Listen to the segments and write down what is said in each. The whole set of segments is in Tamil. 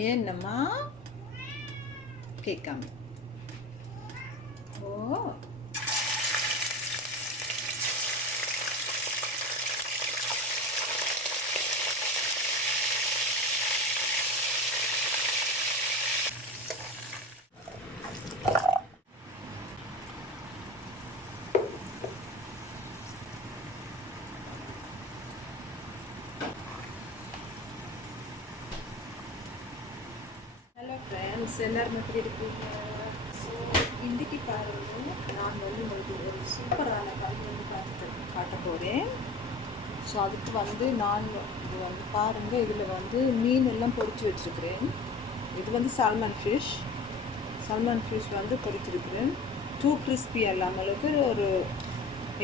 ಏನಮ್ಮ ಕೇಕಮ್ಮ ಓ ஹலோ ஃப்ரெண்ட்ஸ், எல்லோரும் எப்படி இருக்கீங்க? ஸோ இன்றைக்கி பாருங்கள், நான் வந்து உங்களுக்கு ஒரு சூப்பரான கல் வந்து காட்ட போகிறேன். ஸோ அதுக்கு நான் இது வந்து பாருங்கள், இதில் வந்து மீன் எல்லாம் பொரித்து வச்சுருக்கிறேன். இது வந்து சால்மன் ஃபிஷ் வந்து பொரிச்சிருக்கிறேன். டூ கிறிஸ்பி இல்லாமலுக்கு ஒரு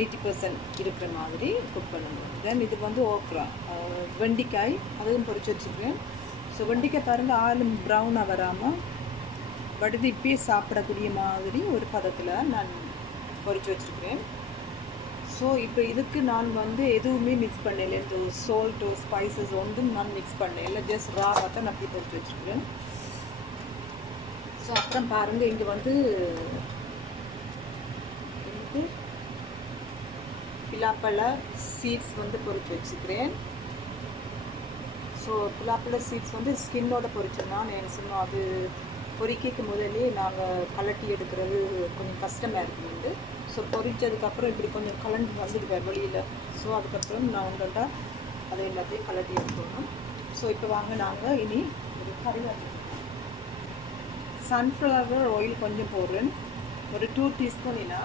80% இருக்கிற மாதிரி குக் பண்ணணும். தென் இது வந்து ஓக்ரா வெண்டிக்காய், அதுவும் பொரித்து வச்சுருக்கிறேன். ஸோ வெண்டிக்காய் பாருங்கள், ஆளும் ப்ரௌனாக வராமல் வடுது இப்பயே சாப்பிடக்கூடிய மாதிரி ஒரு பதத்தில் நான் பொரித்து வச்சுருக்கிறேன். ஸோ இப்போ இதுக்கு நான் வந்து எதுவுமே மிக்ஸ் பண்ணல, இந்த சால்ட்டோ ஸ்பைசஸ் ஒன்றும் நான் மிக்ஸ் பண்ணல, ஜஸ்ட் ராவாக தான் நான் அப்படி பொரித்து வச்சுருக்கிறேன். ஸோ அப்புறம் பாருங்கள், இங்கே வந்து பிலாப்பழ சீட்ஸ் வந்து பொரித்து வச்சுக்கிறேன். ஸோ பிலாப்பழ சீட்ஸ் வந்து ஸ்கின்னோட பொரிச்சோம்னா எனக்கு சொன்னோம், அது பொரிக்க முதலே நாங்கள் கலட்டி எடுக்கிறது கொஞ்சம் கஷ்டமாக இருக்குதுண்டு. ஸோ பொரிச்சதுக்கப்புறம் இப்படி கொஞ்சம் கலண்டு வந்துடுவேன் வெளியில். ஸோ அதுக்கப்புறம் நான் உங்கள்கிட்ட அதை எல்லாத்தையும் கலட்டி எடுக்கணும். ஸோ இப்போ வாங்க, நாங்கள் இனி ஒரு கறிவேப்பிலை சன்ஃப்ளவர் ஆயில் கொஞ்சம் போடுறேன், ஒரு 2 டீஸ்பூன்.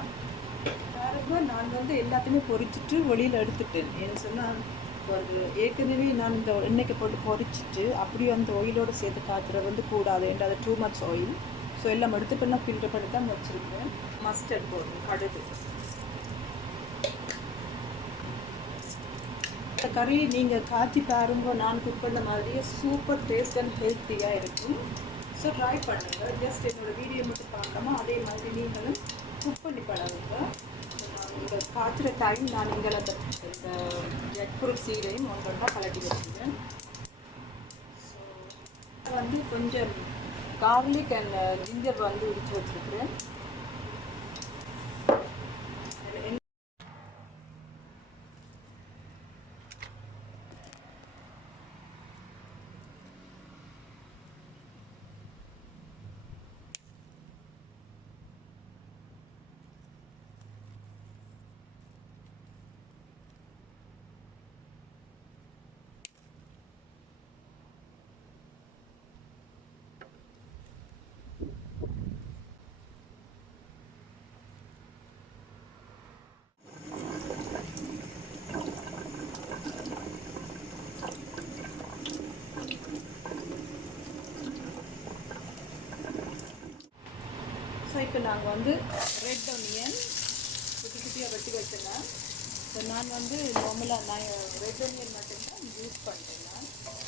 பாருங்க, நான் வந்து எல்லாத்தையுமே பொரிச்சிட்டு வெளியில் எடுத்துட்டேன். ஏன்னு சொன்னால் ஒரு ஏற்கனவே நான் இந்த எண்ணெய்க்கு போட்டு பொரிச்சிட்டு அப்படியே அந்த ஆயிலோடு சேர்த்து காய்ச்சறது வந்து கூடாது, ஏன்னா அது டூ மச் ஆயில். ஸோ எல்லாம் எடுத்துப்பெல்லாம் ஃபில்டர் பண்ணி தான் வச்சுருக்கேன். மஸ்டர்ட் போடணும், கடுகு. இந்த கறி நீங்கள் காய்ச்சி பாருங்க, நான் குக் பண்ண மாதிரியே சூப்பர் டேஸ்ட் அண்ட் ஹெல்த்தியாக இருக்கும். ஸோ ட்ரை பண்ணுங்கள். ஜஸ்ட் என்னோடய வீடியோ மட்டும் பார்க்காம அதே மாதிரி நீங்களும் குக் பண்ணி பழகுங்க. இந்த காய்ச்சிற டைம் நான் இங்கே இந்த ஜெட் ஃப்ரூட் சீடையும் ஒன்றா கலட்டி வச்சுருக்கேன். ஸோ வந்து கொஞ்சம் கார்லிக் அண்ட் ஜிஞ்சர் வந்து உரித்து வச்சுருக்கிறேன். ஸோ இப்போ நாங்கள் வந்து ரெட் ஒனியன் குட்டி குட்டியாக வெட்டி வச்சுருந்தேன். ஸோ நான் வந்து நார்மலாக நான் ரெட் ஒனியன் மட்டும்தான் யூஸ் பண்ணுறேன். நான்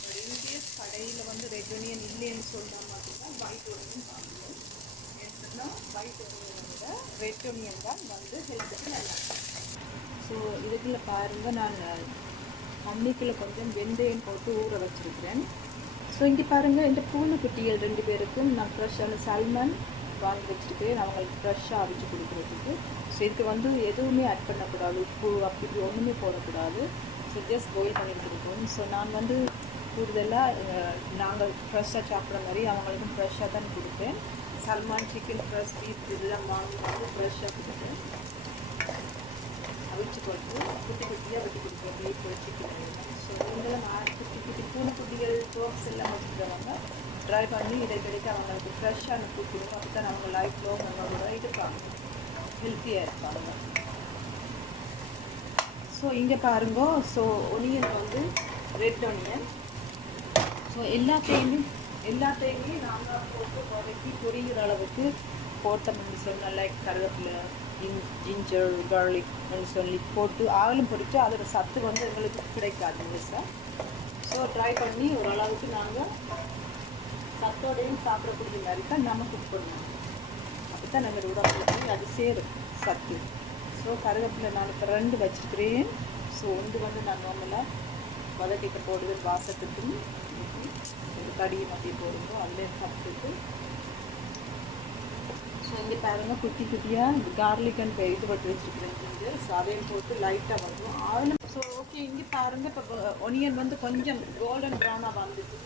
ஒரு இன்கேஸ் கடையில் வந்து ரெட் ஒனியன் இல்லைன்னு சொன்னால் மட்டும்தான் ஒயிட் ஒனியன் வாங்குவோம். ஏன்னா ஒயிட் ஒனியனை விட ரெட் ஒனியன் தான் வந்து ஹெல்த்துக்கு நல்லா. ஸோ இதுக்குள்ளே பாருங்கள், நான் தண்ணிக்குள்ளே கொஞ்சம் வெந்தயம் போட்டு ஊற வச்சுருக்கிறேன். ஸோ இங்கே பாருங்கள், இந்த பூனைக்குட்டிகள் 2 பேருக்கும் நான் ஃப்ரெஷ்ஷான சால்மன் வாங்கி வச்சுருக்கேன், அவங்களுக்கு ஃப்ரெஷ்ஷாக அவிச்சு கொடுக்குறதுக்கு. ஸோ இதுக்கு வந்து எதுவுமே ஆட் பண்ணக்கூடாது, உப்பு அப்படி இப்படி ஒன்றுமே போடக்கூடாது. ஸோ ஜஸ்ட் பாயில் பண்ணிட்டு இருக்கோம். ஸோ நான் வந்து கூடுதலாக நாங்கள் ஃப்ரெஷ்ஷாக சாப்பிட்ற மாதிரி அவங்களுக்கும் ஃப்ரெஷ்ஷாக தான் கொடுப்பேன். சல்மான் சிக்கன், ஃப்ரெஷ் பீஃப் இதெல்லாம் வாங்கி வந்து ஃப்ரெஷ்ஷாக கொடுப்பேன். அவிச்சு போட்டு குட்டி குட்டியாக வெட்டி கொடுப்பேன், பீஃப் சிக்கன். ஸோ நீங்களும் குட்டி குட்டி பூனைக்குட்டிகள் டோப்ஸ் எல்லாம் வச்சுக்கிறவங்க ட்ரை பண்ணி இடைக்கிடைக்கு அவங்களுக்கு ஃப்ரெஷ்ஷாக கொடுக்கணும். அப்போ தான் அவங்க லைஃப் லாங் அவங்களோட இருப்பாங்க, ஹெல்த்தியாக இருப்பாங்க. ஸோ இங்கே பாருங்க, ஸோ ஒனியன் வந்து ரெட் ஒனியன். ஸோ எல்லாத்தையுமே நாங்கள் போட்டு வதக்கி பொரிகிற அளவுக்கு போட்டோம்னு சொன்னால், லைக் கருவேப்பிலை, ஜிஞ்சர், கார்லிக்னு சொல்லி போட்டு ஆகலும் பொரித்து அதோட சத்து வந்து எங்களுக்கு கிடைக்காது சார். ஸோ ட்ரை பண்ணி ஓரளவுக்கு நாங்கள் சத்தோடையும் சாப்பிடக்கூடிய மாதிரி தான் நம்ம குக் பண்ணணும். அப்படி தான் நம்ம உடம்புக்கு அது சேரும் சத்து. ஸோ கருவேப்பிலை நான் இப்போ 2 வச்சுக்கிறேன். ஸோ ஒன்று வந்து நான் நார்மலாக வதக்கிட்டு போடுது வாசத்துக்கும் கடியை மத்தி போடுங்க அதில் சாப்பிட்டுட்டு. ஸோ இங்கே பாருங்கள் குட்டி குட்டியாக கார்லிக் அண்ட் இது பட்டு வச்சுருக்கிறேன் கொஞ்சம். ஸோ அதையும் போட்டு லைட்டாக வரும் ஆளும். ஸோ ஓகே இங்கே பாருங்கள் இப்போ ஒனியன் வந்து கொஞ்சம் கோல்டன் ப்ரௌனாக வந்துட்டு.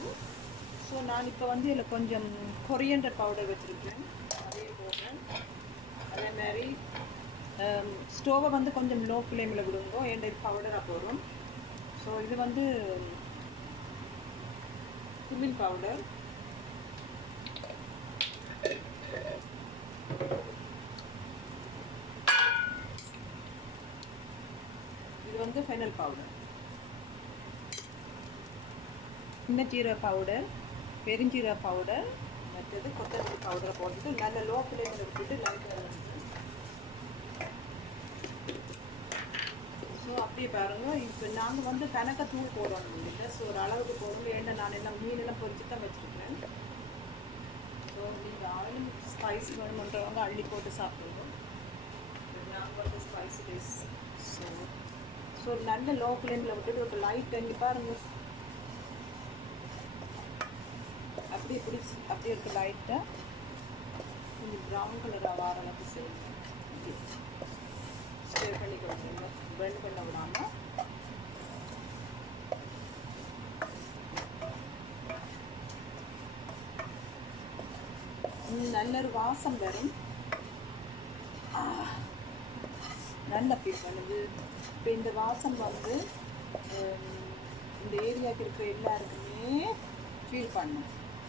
ஸோ நான் இப்போ வந்து இதில் கொஞ்சம் கொரியண்டர் பவுடர் வச்சுருக்கேன், அதையும் போடுறேன். அதே மாதிரி ஸ்டோவை வந்து கொஞ்சம் லோ ஃப்ளேமில் விடுங்க, ஏன்னா இது பவுடராக போடும். ஸோ இது வந்து cumin பவுடர், இது வந்து ஃபெனல் பவுடர், சின்ன ஜீரக பவுடர், பெருஞ்சீரக பவுடர், மற்றது கொத்தமல்லி பவுடரை போட்டுட்டு நல்ல லோ ஃப்ளேமில் விட்டுட்டு லைட்டாக. ஸோ அப்படியே பாருங்கள். இப்போ நாங்கள் வந்து கணக்க தூள் போடணும் இல்லை, ஸோ ஒரு அளவுக்கு போடணும். ஏன்னா நான் எல்லாம் மீனெல்லாம் பொறிச்சு தான் வச்சுருக்கேன். ஸோ நீங்கள் ஆயிலும் ஸ்பைஸ் வேணுமன்றவங்க அள்ளி போட்டு சாப்பிடுவோம். நாங்கள் வந்து ஸ்பைசி ரைஸ். ஸோ நல்ல லோ ஃப்ளேமில் விட்டுட்டு ஒரு லைட் தண்ணி பாருங்கள், அப்படி இப்படி அப்படியே இருக்க லைட்டாக கொஞ்சம் ப்ரௌன் கலராக வர அளவுக்கு செய்யுங்க. ஸ்டே பண்ணி கொடுத்துருங்க, பிளெண்ட் பண்ண விடாமல். நல்ல ஒரு வாசம் வரும், நல்ல ஃபீல் பண்ணுது. இப்போ இந்த வாசம் வந்து இந்த ஏரியாவுக்கு இருக்கிற எல்லாருக்குமே ஃபீல் பண்ணும்.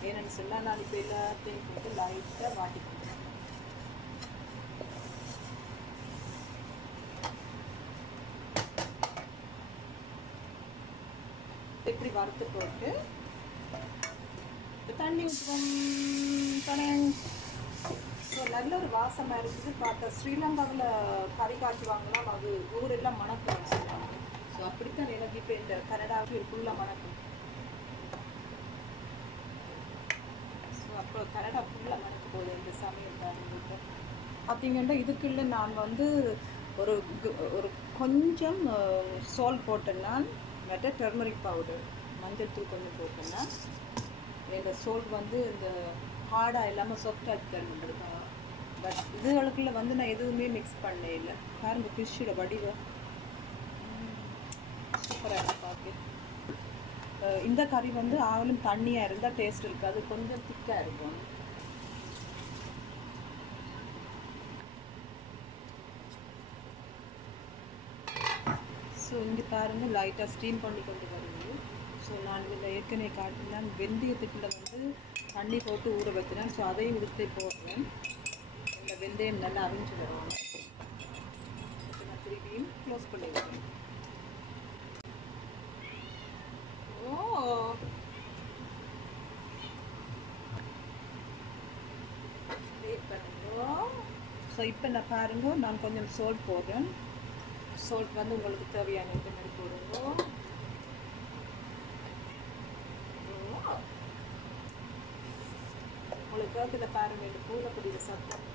ஏன்னு சொன்னால் நான் இப்போ எல்லாத்தையும் போட்டு லைட்டாக வாட்டி கொடுக்குறேன். இப்படி வறுத்து போட்டு தண்ணி ஊற்றுவோம். ஸோ நல்ல ஒரு வாசமாக இருக்குது. பார்த்தா ஸ்ரீலங்காவில் கறி காய்ச்சுவாங்கலாம், அது ஊரெல்லாம் மணக்கும் சொல்லுவாங்க. ஸோ அப்படித்தான் எனக்கு இப்போ இந்த கனடாவுக்கு ஃபுல்லாக மணக்கும். ஸோ அப்போ கனடா ஃபுல்லாக மணக்க போகுது இந்த சமையல் காரணங்களுக்கு. பார்த்தீங்கன்னா இதுக்குள்ள நான் வந்து ஒரு கொஞ்சம் சால்ட் போட்டேன்னா, மற்ற டர்மரிக் பவுடர் மஞ்சள் தூள் கொஞ்சம் போட்டேன்னா, இந்த சோல்ட் வந்து இந்த ஹார்டாக இல்லாமல் சாஃப்டாக தருணுங்க. பட் இதுகளுக்குள்ள வந்து நான் எதுவுமே மிக்ஸ் பண்ணே இல்லை. பாருங்க ஃபிஷ்ஷோட வடிவம் சூப்பராக இருக்கும் பார்க்க. இந்த கறி வந்து ஆவலும் தண்ணியாக இருந்தால் டேஸ்ட் இருக்காது, கொஞ்சம் திக்காக இருக்கும். ஸோ இங்கே பாருங்கள் லைட்டாக ஸ்டீம் பண்ணி கொண்டு வருது. ஸோ நான் இதில் ஏற்கனவே காட்டினேன் வெந்தயத்துக்குள்ளே வந்து தண்ணி போட்டு ஊற வைக்கிறேன். ஸோ அதையும் எடுத்து போடுறேன். இந்த வெந்தயம் நல்லா அவிஞ்சு வரும். நான் திருப்பியும் க்ளோஸ் பண்ணி வைக்கிறேன். ஸோ இப்போ நான் பாருங்க, நான் கொஞ்சம் சால்ட் போடுறேன். சால்ட் வந்து உங்களுக்கு தேவையான இந்த மாதிரி போடுங்க. உங்களுக்கு இதை பாருங்க, இந்த பூனைக்குடியில் சத்தம்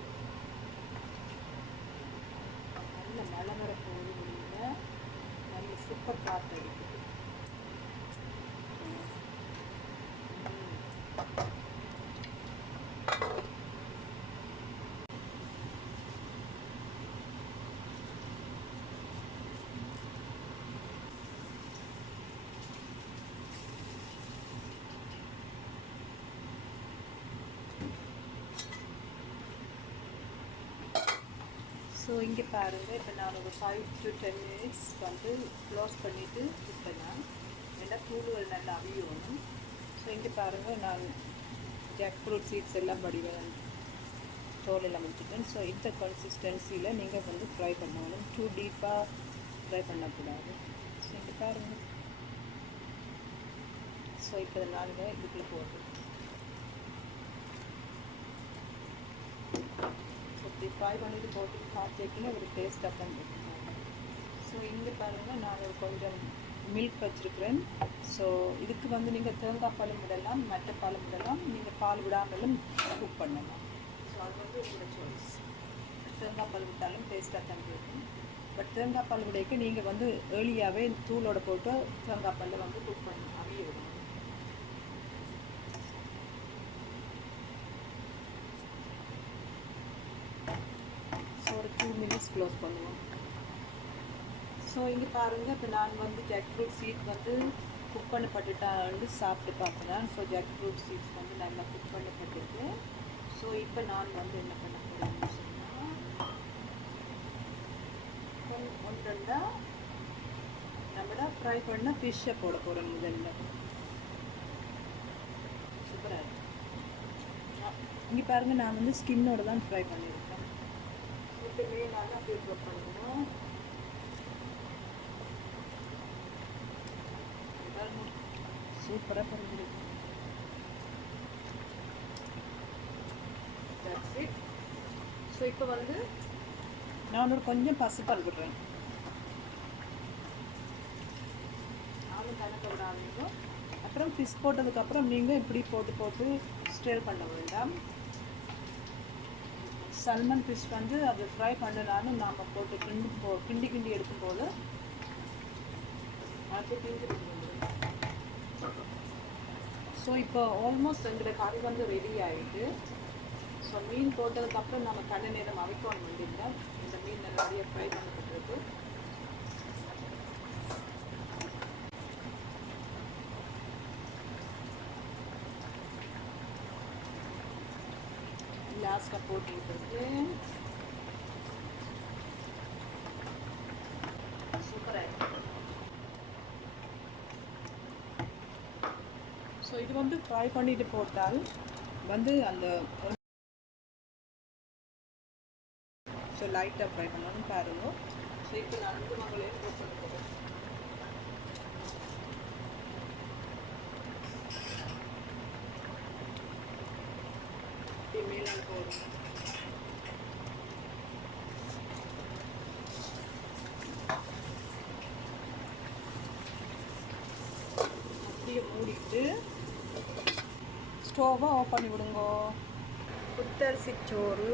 நல்ல மழை வர போகுது, நல்ல சூப்பர் காற்று இருக்குது. ஸோ இங்கே பாருங்கள், இப்போ நான் ஒரு 5 to 10 minutes வந்து க்ளோஸ் பண்ணிவிட்டு விட்டேன். ஏன்னா தூள்கள் நல்லா அவியணும். ஸோ இங்கே பாருங்கள், நான் ஜாக் ஃப்ரூட் சீட்ஸ் எல்லாம் வடிவேன், தோல் எல்லாம் முடிச்சுட்டேன். ஸோ இந்த கன்சிஸ்டன்சியில் நீங்கள் வந்து ஃப்ரை பண்ணணும், டூ டீப்பாக ஃப்ரை பண்ணக்கூடாது. ஸோ இங்கே பாருங்கள். ஸோ இப்போ நாங்கள் இதுக்குள்ளே போடுறோம். இப்படி ஃப்ரை பண்ணிவிட்டு போட்டு காய்ச்சிக்கின்னு ஒரு டேஸ்ட்டாக தான் இருக்கும். ஸோ இங்கே பாருங்கள், நான் கொஞ்சம் மில்க் வச்சுருக்கிறேன். ஸோ இதுக்கு வந்து நீங்கள் தேங்காய் பாலும் விடலாம், மற்ற பாலும் விடலாம், நீங்கள் பால் விடாமலும் குக் பண்ணலாம். ஸோ அது வந்து உங்களோட சாய்ஸ். தேங்காய் பால் விட்டாலும் டேஸ்ட்டாக தான் இருக்கும். பட் தேங்காய் பால் விடைக்கு நீங்கள் வந்து ஏர்லியாகவே தூளோட போட்டு தேங்காய் பால் வந்து குக் பண்ணி அவிய விடணும். ஸோ ஒரு 2 minutes க்ளோஸ் பண்ணுவோம். ஸோ இங்கே பாருங்கள், இப்போ நான் வந்து ஜாக் ஃப்ரூட் சீட் வந்து குக் பண்ணப்பட்டுட்டான்னு சாப்பிட்டு பார்க்குறேன். ஸோ ஜாக் ஃப்ரூட் சீட்ஸ் வந்து நல்லா குக் பண்ணப்பட்டுருக்கு. ஸோ இப்போ நான் வந்து என்ன பண்ண போகிறேன்னு சொன்னால், ஒன்றா நம்மள ஃப்ரை பண்ண ஃபிஷ்ஷை போட போகிறேன் முதல்ல. சூப்பராக இருக்கும். இங்கே பாருங்கள், நான் வந்து ஸ்கின்னோட தான் ஃப்ரை பண்ணியிருக்கேன். இப்போ மேலாக அப்படியே ட்ராப் பண்ணணும். சூப்பராக பண்ணிருக்கு. ஸோ இப்போ வந்து நான் ஒரு கொஞ்சம் பசுப்பால் விடுறேன். நானும் கணக்க விடாதீங்க. அப்புறம் ஃபிஷ் போட்டதுக்கப்புறம் நீங்கள் இப்படி போட்டு ஸ்டேர் பண்ண வேண்டாம். சல்மன் ஃபிஷ் வந்து அது ஃப்ரை பண்ணலான்னு நாம் போட்டு கிண்டி எடுக்கும்போது அது பிஞ்சு. ஸோ இப்போ ஆல்மோஸ்ட் எங்களோட கறி வந்து ரெடி ஆகிட்டு, ஸோ மீன் போட்டதுக்கப்புறம் நம்ம கடை நேரம் அவைக்கணும் வேண்டியிருந்தா இந்த மீன் நிறைய ஃப்ரை பண்ணப்பட்டிருக்கு. லாஸ்ட்டாக போட்டுருக்கு. சூப்பராக இருக்கு. ஸோ இது வந்து ஃப்ரை பண்ணிட்டு போட்டால் வந்து அந்த ஸோ லைட்டாக ஃப்ரை பண்ணணும் பாருங்க. ஸோ இப்போ நான் 2 மங்களையும் போட் பண்ண போகிறேன். மேலாக போடுறேன். அப்படியே மூடிட்டு ஸ்டோவை ஆஃப் பண்ணி விடுங்க. புத்தரிசி சோறு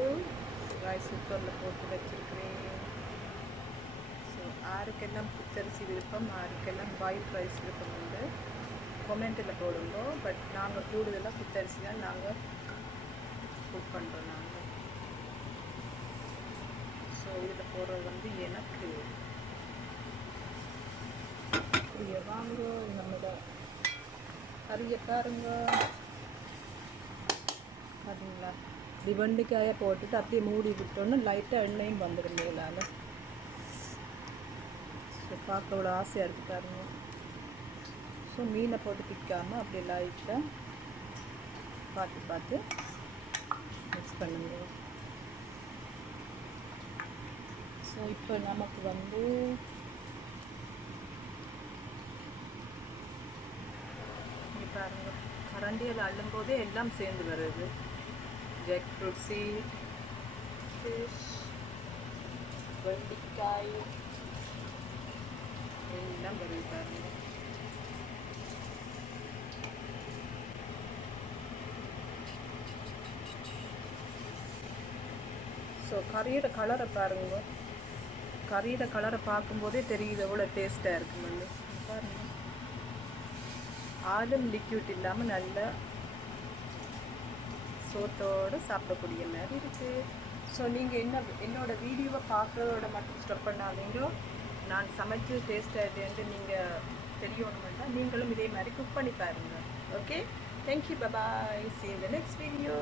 ரைஸ் குக்கரில் போட்டு வச்சுருக்கிறேன். ஸோ யாருக்கெல்லாம் புத்தரிசி விருப்பம், யாருக்கெல்லாம் ஒயிட் ரைஸ் விருப்பம் உண்டு கொமெண்ட்டில் போடுங்க. பட் நாங்கள் கூடுதலாக புத்தரிசி தான் நாங்கள் குக் பண்ணுறோம். நாங்கள் ஸோ இதில் போடுறது வந்து எனக்கு வாங்க. நம்மளோட கறியை பாருங்க, பார்த்தீங்களா? இப்படி வெண்டைக்காயை போட்டுட்டு அப்படியே மூடி விட்டோன்னு லைட்டாக எண்ணெயும் வந்துடும் மேலால். ஸோ பார்க்க அவ்வளோ ஆசையாக இருக்குது பாருங்க. ஸோ மீனை போட்டு பிக்காமல் அப்படியே லைட்டாக பார்த்து மிக்ஸ் பண்ணுங்க. ஸோ இப்போ நமக்கு வந்து பாருங்க, கரண்டியில் அள்ளும்போதே எல்லாம் சேர்ந்து வருது. ஜாக் ஃப்ரூட் சீட், ஃபிஷ், வெண்டைக்காய் எல்லாம் வருது பாருங்க. ஸோ கறியோட கலரை பாருங்க. கறியோட கலரை பார்க்கும்போதே தெரியுது எவ்வளோ டேஸ்ட்டாக இருக்குன்னு பாருங்க. ஆலும் லிக்யூட் இல்லாமல் நல்ல சோத்தோடு சாப்பிடக்கூடிய மாதிரி இருக்குது. ஸோ நீங்கள் என்னோடய வீடியோவை பார்க்குறதோட மட்டும் ஸ்டாப் பண்ணாதீங்க. நான் சமைச்சு டேஸ்ட்டாக இல்லைன்ட்டு நீங்கள் தெரியணுமெண்டா நீங்களும் இதே மாதிரி குக் பண்ணி பாருங்கள். Okay, thank you, bye bye, see you in the next video.